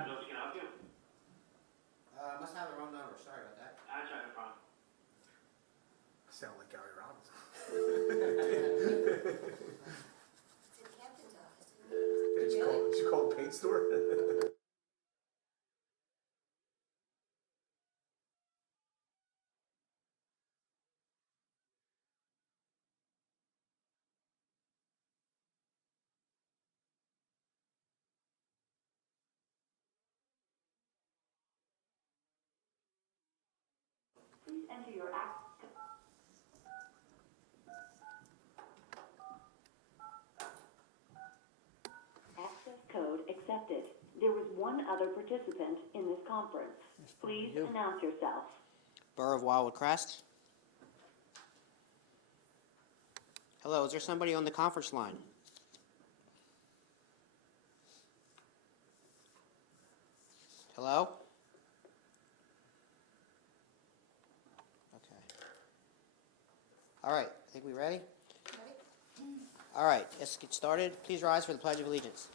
Jones, can I help you? Must have the wrong number, sorry about that. That's right, no problem. Sound like Gary Robinson. It's in Hampton's office. Did you call the paint store? Please enter your access code accepted. There was one other participant in this conference. Please announce yourself. Borough of Wildwood Crest. Hello, is there somebody on the conference line? Hello? Okay. All right, I think we ready? All right, let's get started. Please rise for the Pledge of Allegiance.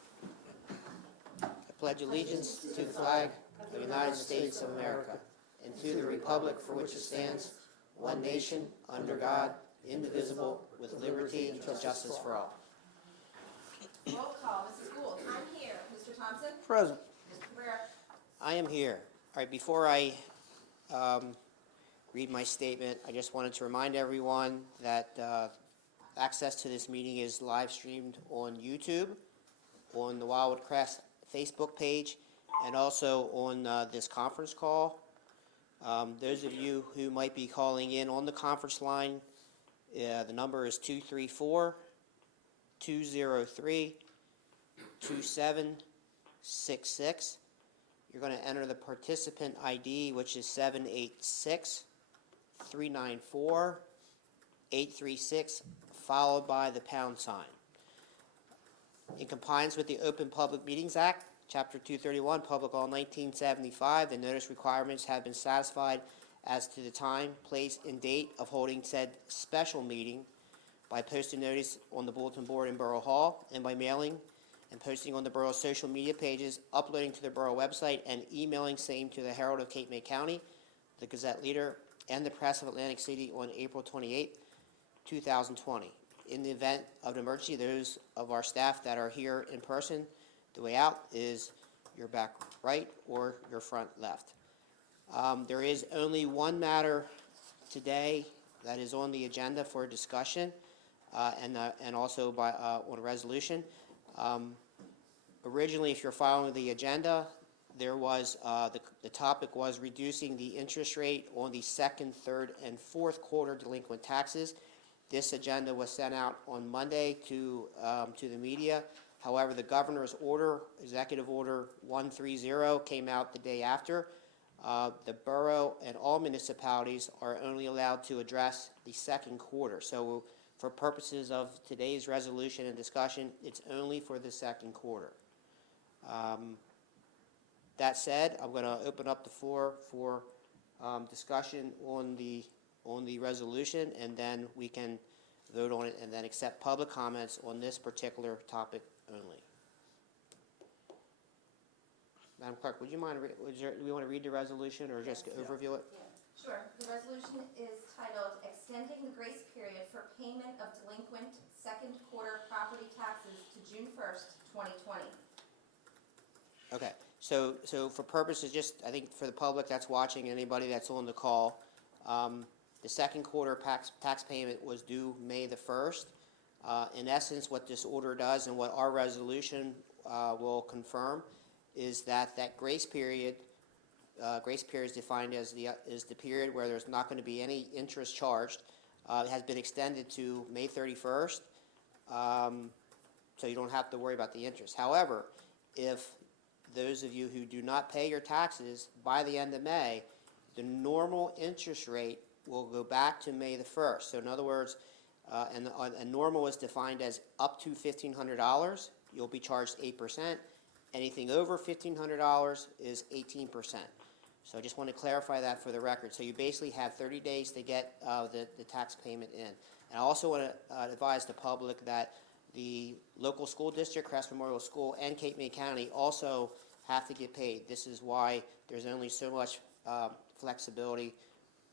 I pledge allegiance to the flag of the United States of America and to the republic for which it stands, one nation, under God, indivisible, with liberty and justice for all. Roll call, Mrs. Gould. I'm here. Mr. Thompson? Present. Mr. Cabrera? I am here. All right, before I read my statement, I just wanted to remind everyone that access to this meeting is live streamed on YouTube, on the Wildwood Crest Facebook page, and also on this conference call. Those of you who might be calling in on the conference line, the number is 234-203-2766. You're going to enter the participant ID, which is 786-394-836, followed by the pound sign. In compliance with the Open Public Meetings Act, Chapter 231, Public Law 1975, the notice requirements have been satisfied as to the time, place, and date of holding said special meeting by posting notice on the bulletin board in Borough Hall and by mailing and posting on the borough's social media pages, uploading to the borough website, and emailing same to the Herald of Cape May County, the Gazette Leader, and the Press of Atlantic City on April 28, 2020. In the event of an emergency, those of our staff that are here in person, the way out is your back right or your front left. There is only one matter today that is on the agenda for discussion, and also on a resolution. Originally, if you're following the agenda, there was the topic was reducing the interest rate on the second, third, and fourth quarter delinquent taxes. This agenda was sent out on Monday to the media. However, the governor's order, Executive Order 130, came out the day after. The borough and all municipalities are only allowed to address the second quarter. So for purposes of today's resolution and discussion, it's only for the second quarter. That said, I'm going to open up the floor for discussion on the resolution, and then we can vote on it and then accept public comments on this particular topic only. Madam Clerk, would you mind, do we want to read the resolution or just overview it? Yeah, sure. The resolution is titled Extending the Grace Period for Payment of Delinquent Second Quarter Property Taxes to June 1st, 2020. Okay, so for purposes, just, I think for the public that's watching, anybody that's on the call, the second quarter tax payment was due May the 1st. In essence, what this order does and what our resolution will confirm is that grace period is defined as the period where there's not going to be any interest charged. It has been extended to May 31st, so you don't have to worry about the interest. However, if those of you who do not pay your taxes by the end of May, the normal interest rate will go back to May the 1st. So in other words, and normal is defined as up to $1,500, you'll be charged 8%. Anything over $1,500 is 18%. So I just want to clarify that for the record. So you basically have 30 days to get the tax payment in. And I also want to advise the public that the local school district, Crest Memorial School, and Cape May County also have to get paid. This is why there's only so much flexibility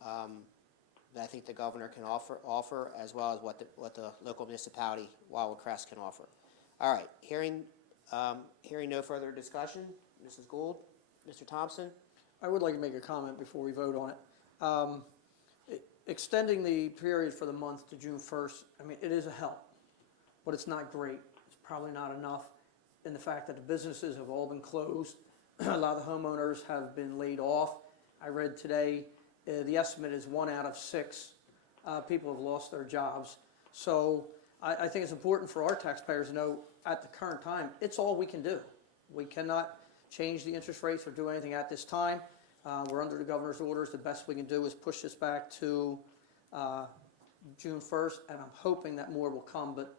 that I think the governor can offer, as well as what the local municipality, Wildwood Crest, can offer. All right, hearing no further discussion, Mrs. Gould, Mr. Thompson? I would like to make a comment before we vote on it. Extending the period for the month to June 1st, I mean, it is a help, but it's not great. It's probably not enough in the fact that the businesses have all been closed. A lot of the homeowners have been laid off. I read today, the estimate is 1 out of 6 people have lost their jobs. So I think it's important for our taxpayers to know at the current time, it's all we can do. We cannot change the interest rates or do anything at this time. We're under the governor's orders. The best we can do is push this back to June 1st, and I'm hoping that more will come, but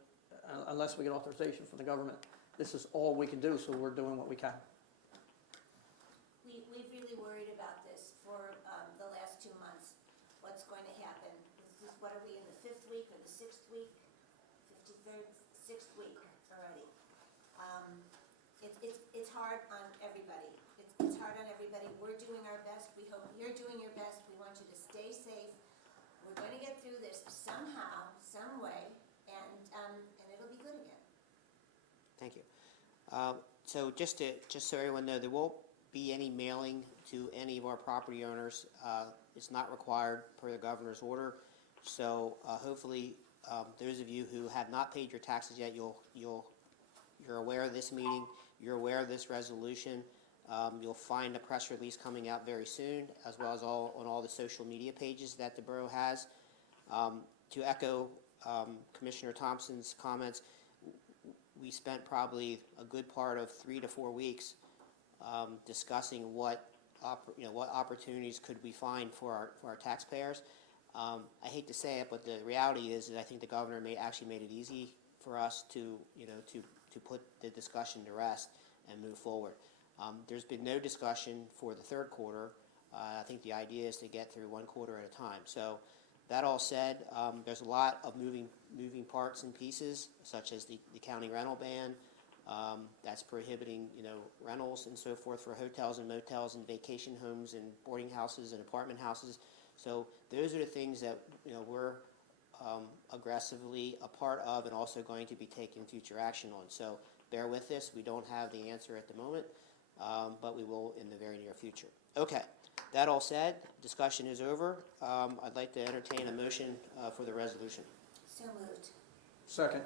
unless we get authorization from the government, this is all we can do, so we're doing what we can. We've really worried about this for the last 2 months. What's going to happen? What are we in the 5th week or the 6th week? 53rd, 6th week already. It's hard on everybody. It's hard on everybody. We're doing our best. We hope you're doing your best. We want you to stay safe. We're going to get through this somehow, some way, and it'll be good again. Thank you. So just so everyone know, there won't be any mailing to any of our property owners. It's not required per the governor's order. So hopefully, those of you who have not paid your taxes yet, you're aware of this meeting. You're aware of this resolution. You'll find a press release coming out very soon, as well as on all the social media pages that the borough has. To echo Commissioner Thompson's comments, we spent probably a good part of 3 to 4 weeks discussing what opportunities could we find for our taxpayers. I hate to say it, but the reality is that I think the governor actually made it easy for us to put the discussion to rest and move forward. There's been no discussion for the third quarter. I think the idea is to get through one quarter at a time. So that all said, there's a lot of moving parts and pieces, such as the county rental ban that's prohibiting rentals and so forth for hotels and motels and vacation homes and boarding houses and apartment houses. So those are the things that we're aggressively a part of and also going to be taking future action on. So bear with this. We don't have the answer at the moment, but we will in the very near future. Okay, that all said, discussion is over. I'd like to entertain a motion for the resolution. So moved. Second.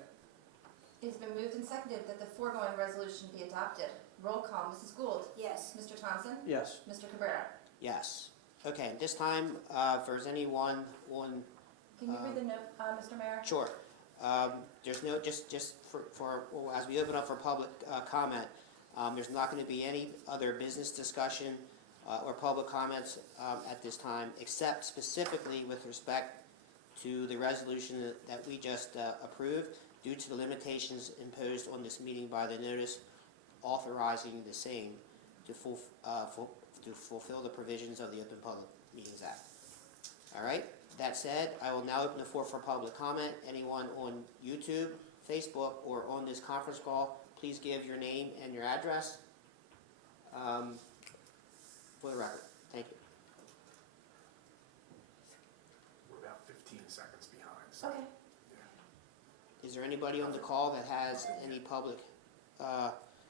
It's been moved and seconded that the foregoing resolution be adopted. Roll call, Mrs. Gould. Yes. Mr. Thompson? Yes. Mr. Cabrera? Yes. Okay, and this time, if there's anyone on... Can you read the note, Mr. Mayor? Sure. There's no, just as we open up for public comment, there's not going to be any other business discussion or public comments at this time, except specifically with respect to the resolution that we just approved due to the limitations imposed on this meeting by the notice authorizing the same to fulfill the provisions of the Open Public Meetings Act. All right? That said, I will now open the floor for public comment. Anyone on YouTube, Facebook, or on this conference call, please give your name and your address for the record. Thank you. We're about 15 seconds behind. So, Okay. yeah. Is there anybody on the call that has any public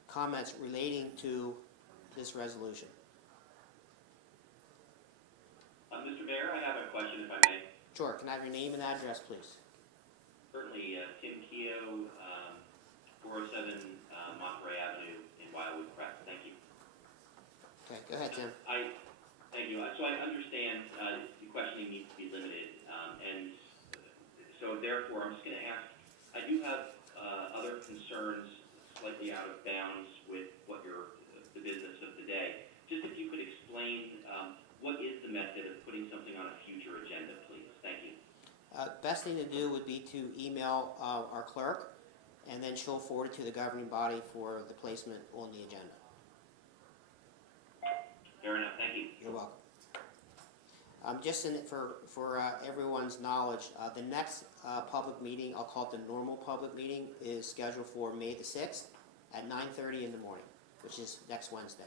comments relating to this resolution? Mr. Mayor, I have a question, if I may. Sure. Can I have your name and address, please? Certainly, Tim Keogh, 407 Monterey Avenue in Wildwood Crest. Thank you. Okay, go ahead, Tim. Thank you. So I understand the questioning needs to be limited, and so therefore I'm just going to ask. I do have other concerns slightly out of bounds with what the business of the day. Just if you could explain what is the method of putting something on a future agenda, please? Thank you. Best thing to do would be to email our clerk, and then she'll forward it to the governing body for the placement on the agenda. Fair enough. Thank you. You're welcome. Just for everyone's knowledge, the next public meeting, I'll call it the normal public meeting, is scheduled for May the 6th at 9:30 in the morning. which is next Wednesday.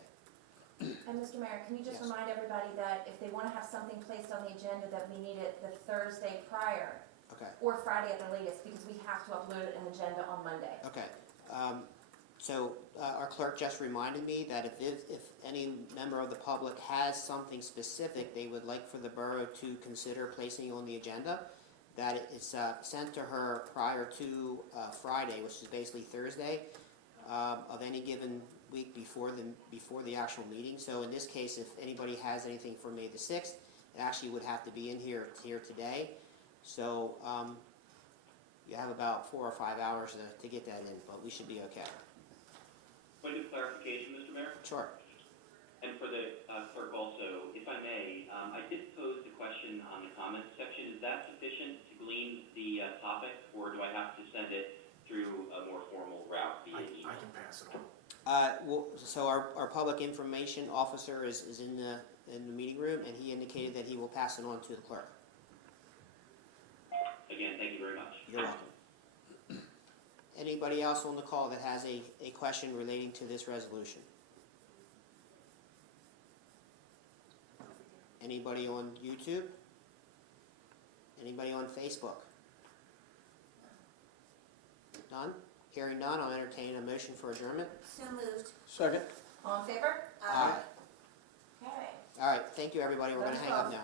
And Mr. Mayor, can you just Yes. remind everybody that if they want to have something placed on the agenda, that we need it the Thursday prior Okay, or Friday at the latest, because we have to upload an agenda on Monday. okay. So our clerk just reminded me that if any member of the public has something specific they would like for the borough to consider placing on the agenda, that it's sent to her prior to Friday, which is basically Thursday, of any given week before the actual meeting. So in this case, if anybody has anything for May the 6th, it actually would have to be in here today. So you have about 4 or 5 hours to get that in, but we should be okay. Point of clarification, Mr. Mayor? Sure. And for the clerk also, if I may, I did pose the question on the comments section. Is that sufficient to glean the topic, or do I have to send it through a more formal route via email? I can pass it on. So our public information officer is in the meeting room, and he indicated that he will pass it on to the clerk. Again, thank you very much. You're welcome. Anybody else on the call that has a question relating to this resolution? Anybody on YouTube? Anybody on Facebook? None? Hearing none, I'll entertain a motion for adjournment. So moved. Second? All in favor? Aye. Okay. All right, thank you, everybody. We're going to hang up now.